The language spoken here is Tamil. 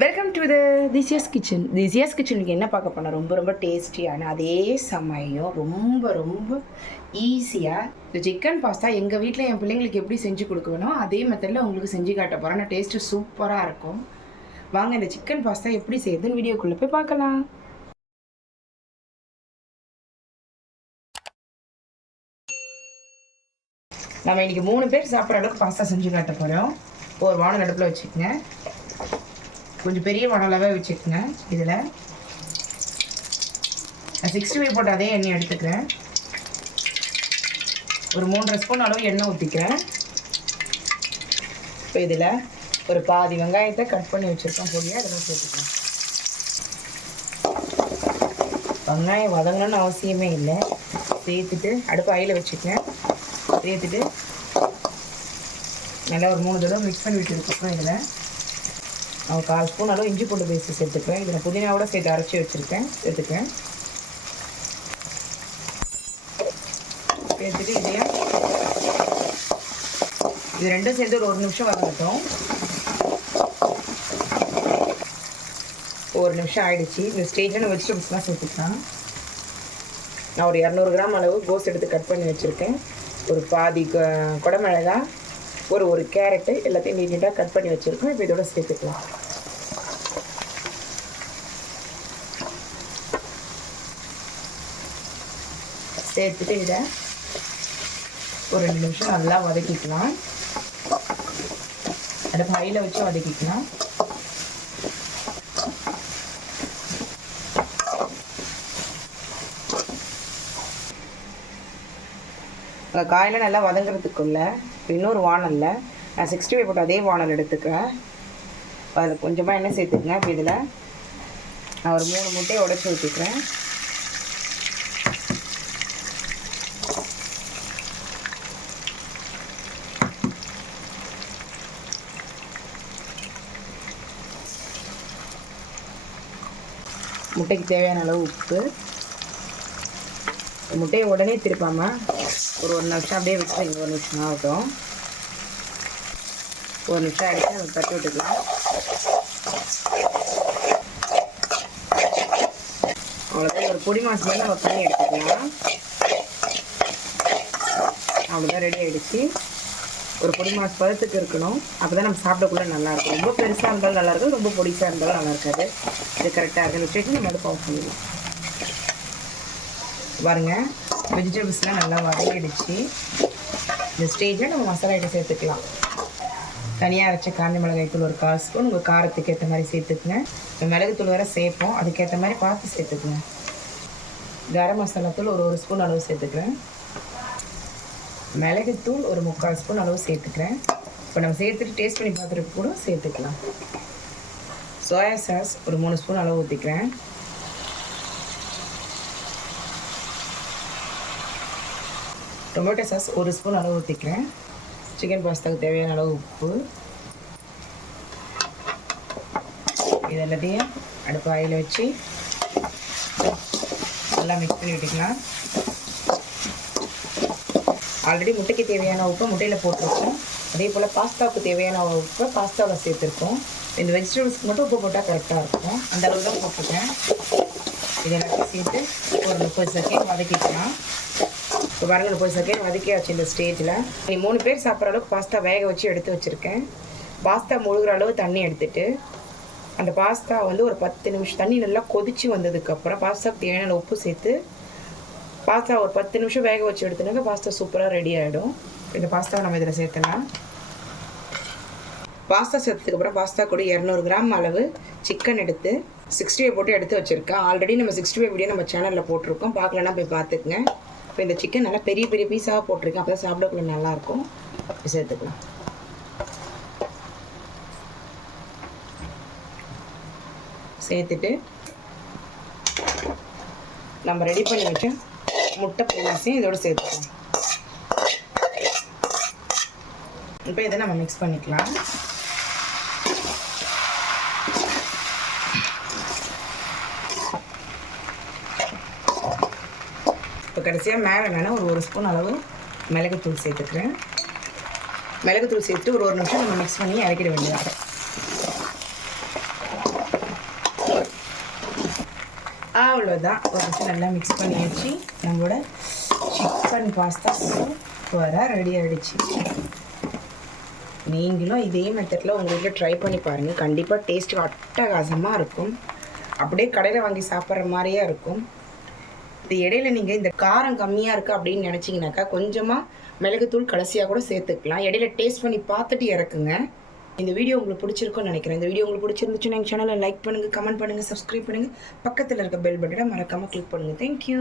Welcome to the Theseus kitchen Theseus கிச்சனுக்கு என்ன பார்க்க போனால் ரொம்ப ரொம்ப டேஸ்டியான அதே சமயம் ரொம்ப ரொம்ப ஈஸியாக இந்த சிக்கன் பாஸ்தா எங்கள் வீட்டில் என் பிள்ளைங்களுக்கு எப்படி செஞ்சு கொடுக்குவேனோ அதே மெத்தடில் உங்களுக்கு செஞ்சு காட்ட போகிறேன் ஆனால் டேஸ்ட்டு சூப்பராக இருக்கும். வாங்க இந்த சிக்கன் பாஸ்தா எப்படி செய்யுதுன்னு வீடியோக்குள்ளே போய் பார்க்கலாம். நம்ம இன்றைக்கி மூணு பேர் சாப்பிட்ற அளவுக்கு பாஸ்தா செஞ்சு காட்ட போகிறோம் ஒரு வானம் நடுப்பில் வச்சுக்கோங்க. கொஞ்சம் பெரிய மணலாகவே வச்சுக்கோங்க இதில். நான் சிக்ஸ்டி ஃபைவ் போட்டு அதே எண்ணெய் எடுத்துக்கிறேன். ஒரு மூன்றரை ஸ்பூன் அளவு எண்ணெய் ஊற்றிக்கிறேன் இப்போ இதில் ஒரு பாதி வெங்காயத்தை கட் பண்ணி வச்சுருக்கோம் பொடியாக இதெல்லாம் சேர்த்துக்கிறேன் வெங்காயம் வதங்கணும்னு அவசியமே இல்லை. சேர்த்துட்டு அடுப்பு அயில வச்சுக்கேன் சேர்த்துட்டு நல்லா ஒரு மூணு தடவை மிக்ஸ் பண்ணி விட்டுருக்கோம் இதில். நான் கால் ஸ்பூன் அளவு இஞ்சி பூண்டு பேஸ்ட்டு சேர்த்துக்கிறேன் இதில் புதினாவோட சேர்த்து அரைச்சி வச்சுருக்கேன். சேர்த்துக்கேன் சேர்த்துட்டு இதையும் இது ரெண்டும் சேர்த்து ஒரு ஒரு நிமிஷம் வதங்கட்டும். ஒரு நிமிஷம் ஆயிடுச்சு. இந்த ஸ்டேஜில் வெஜிடபிள்ஸ்லாம் சேர்த்துக்கலாம். நான் ஒரு இரநூறு கிராம் அளவு கோஸ் எடுத்து கட் பண்ணி வச்சுருக்கேன். ஒரு பாதி குடமிளகா ஒரு ஒரு கேரட்டு எல்லாத்தையும் நீட்டாக கட் பண்ணி வச்சுருக்கோம் இப்போ இதோட சேர்த்துக்கலாம். சேர்த்துட்டு இதை ஒரு ரெண்டு நிமிஷம் நல்லா வதக்கிக்கலாம். அதை ஹையில் வச்சு வதக்கிக்கலாம். அந்த காயெல்லாம் நல்லா வதங்குறதுக்குள்ள இப்போ இன்னொரு வானலில் நான் சிக்ஸ்டி ஃபைவ் போட்டு அதே வானல் எடுத்துக்கிறேன். அதில் கொஞ்சமாக எண்ணெய் சேர்த்துக்கங்க. இப்போ இதில் நான் ஒரு மூணு முட்டையை உடச்சி ஊற்றிக்கிறேன் முட்டைக்கு தேவையான அளவு உப்பு. முட்டையை உடனே திருப்பாம ஒரு ஒரு நிமிஷம் அப்படியே வச்சுருங்க. ஒரு நிமிஷம் ஆகட்டும். ஒரு நிமிஷம் ஆகிடுச்சு அதை தட்டி விட்டுக்கலாம். அவ்வளோதான் ஒரு பொடி மாசு மாதிரி நம்ம பண்ணி எடுத்துக்கலாம். அவ்வளோதான் ரெடி ஆகிடுச்சு ஒரு பொடி பதத்துக்கு இருக்கணும். அப்போ தான் நம்ம சாப்பிடக்குள்ளே நல்லாயிருக்கும். ரொம்ப பெருசாக இருந்தாலும் நல்லாயிருக்கும். ரொம்ப பொடிசாக இருந்தாலும் நல்லா இருக்காது இது கரெக்டாக இருக்குது வச்சுட்டு நம்ம அடுப்பு ஆஃப் பண்ணிடலாம். வெஜிடபிள்ஸ்லாம் நல்லா வதங்கிடுச்சு. இந்த ஸ்டேஜில் நம்ம மசாலா ஐட்டம் சேர்த்துக்கலாம். தனியாக அரைச்ச காஞ்ச மிளகாய் தூள் ஒரு கால் ஸ்பூன் உங்கள் காரத்துக்கு ஏற்ற மாதிரி சேர்த்துக்குங்க. இப்போ மிளகுத்தூள் வேறு சேர்ப்போம். அதுக்கேற்ற மாதிரி பார்த்து சேர்த்துக்குங்க. கரம் மசாலா தூள் ஒரு ஒரு ஸ்பூன் அளவு சேர்த்துக்கிறேன். மிளகுத்தூள் ஒரு முக்கால் ஸ்பூன் அளவு சேர்த்துக்கிறேன். இப்போ நம்ம சேர்த்துட்டு டேஸ்ட் பண்ணி பார்த்துட்டு கூட சேர்த்துக்கலாம். சோயா சாஸ் ஒரு மூணு ஸ்பூன் அளவு ஊற்றிக்கிறேன் டொமேட்டோ சாஸ் ஒரு ஸ்பூன் அளவு ஊற்றிக்கிறேன் சிக்கன் பாஸ்தாவுக்கு தேவையான அளவு உப்பு. இது எல்லாத்தையும் அடுப்பு ஆயில் வச்சு நல்லா மிக்ஸ் பண்ணி விட்டுக்கலாம். ஆல்ரெடி முட்டைக்கு தேவையான உப்பை முட்டையில் போட்டிருக்கோம். அதே போல் பாஸ்தாவுக்கு தேவையான உப்பை பாஸ்தாவில் சேர்த்துருக்கோம். இந்த வெஜிடபிள்ஸ்க்கு மட்டும் உப்பு போட்டால் கரெக்டாக இருக்கும். அந்த அளவு தான் போட்டிருக்கேன். இது எல்லாத்தையும் சேர்த்து ஒரு முப்பது செகண்ட் வதக்கிக்கலாம். இப்போ பாருங்க முப்பது செகண்ட் வதக்கியாச்சு இந்த ஸ்டேஜில் நீ மூணு பேர் சாப்பிட்ற அளவுக்கு பாஸ்தா வேக வச்சு எடுத்து வச்சுருக்கேன். பாஸ்தா முழுகிற அளவு தண்ணி எடுத்துட்டு அந்த பாஸ்தா வந்து ஒரு பத்து நிமிஷம் தண்ணி நல்லா கொதிச்சு வந்ததுக்கப்புறம் பாஸ்தாவுக்கு தேவையான உப்பு சேர்த்து பாஸ்தா ஒரு பத்து நிமிஷம் வேக வச்சு எடுத்துனாக்க பாஸ்தா சூப்பராக ரெடி ஆகிடும் இந்த பாஸ்தாவை நம்ம இதில் சேர்த்துலாம். பாஸ்தா சேர்த்ததுக்கப்புறம் பாஸ்தா கூட இரநூறு கிராம் அளவு சிக்கன் எடுத்து சிக்ஸ்டி ஃபைவ் போட்டு எடுத்து வச்சுருக்கேன். ஆல்ரெடி நம்ம சிக்ஸ்டி ஃபைவ் வீடியோ நம்ம சேனலில் போட்டிருக்கோம். பார்க்கலன்னா போய் பார்த்துக்குங்க. இப்போ இந்த சிக்கன் நல்லா பெரிய பெரிய பீஸாக போட்டிருக்கேன். அப்போ தான் சாப்பிடக்குள்ள நல்லாயிருக்கும் சேர்த்துக்கலாம். சேர்த்துட்டு நம்ம ரெடி பண்ணி வச்ச முட்டை பூமாசையும் இதோட சேர்த்துக்கலாம். இப்போ இதை நம்ம மிக்ஸ் பண்ணிக்கலாம். இப்போ கடைசியாக மேலே என்னென்னா ஒரு ஒரு ஸ்பூன் அளவு மிளகுத்தூள் சேர்த்துக்கிறேன். மிளகுத்தூள் சேர்த்து ஒரு ஒரு நிமிஷம் நம்ம மிக்ஸ் பண்ணி இறக்கிட வேண்டியதாக அவ்வளோதான் ஒரு நிமிஷம் நல்லா மிக்ஸ் பண்ணி வச்சு நம்மளோட சிக்கன் பாஸ்தா சூப்பராக ரெடி ஆகிடுச்சு நீங்களும் இதே மெத்தடில் உங்கள் வீட்டில் ட்ரை பண்ணி பாருங்கள் கண்டிப்பாக டேஸ்ட்டு அட்டகாசமாக இருக்கும். அப்படியே கடையில் வாங்கி சாப்பிட்ற மாதிரியே இருக்கும். இந்த இடையில நீங்கள் இந்த காரம் கம்மியாக இருக்குது அப்படின்னு நினச்சிங்கனாக்கா கொஞ்சமாக மிளகுத்தூள் கடைசியாக கூட சேர்த்துக்கலாம். இடையில டேஸ்ட் பண்ணி பார்த்துட்டு இறக்குங்க. இந்த வீடியோ உங்களுக்கு பிடிச்சிருக்கும்னு நினைக்கிறேன். இந்த வீடியோ உங்களுக்கு பிடிச்சிருந்துச்சுன்னா எங்கள் சேனலை லைக் பண்ணுங்கள் கமெண்ட் பண்ணுங்கள் சப்ஸ்கிரைப் பண்ணுங்கள் பக்கத்தில் இருக்க பெல் பட்டனை மறக்காமல் கிளிக் பண்ணுங்கள் தேங்க்யூ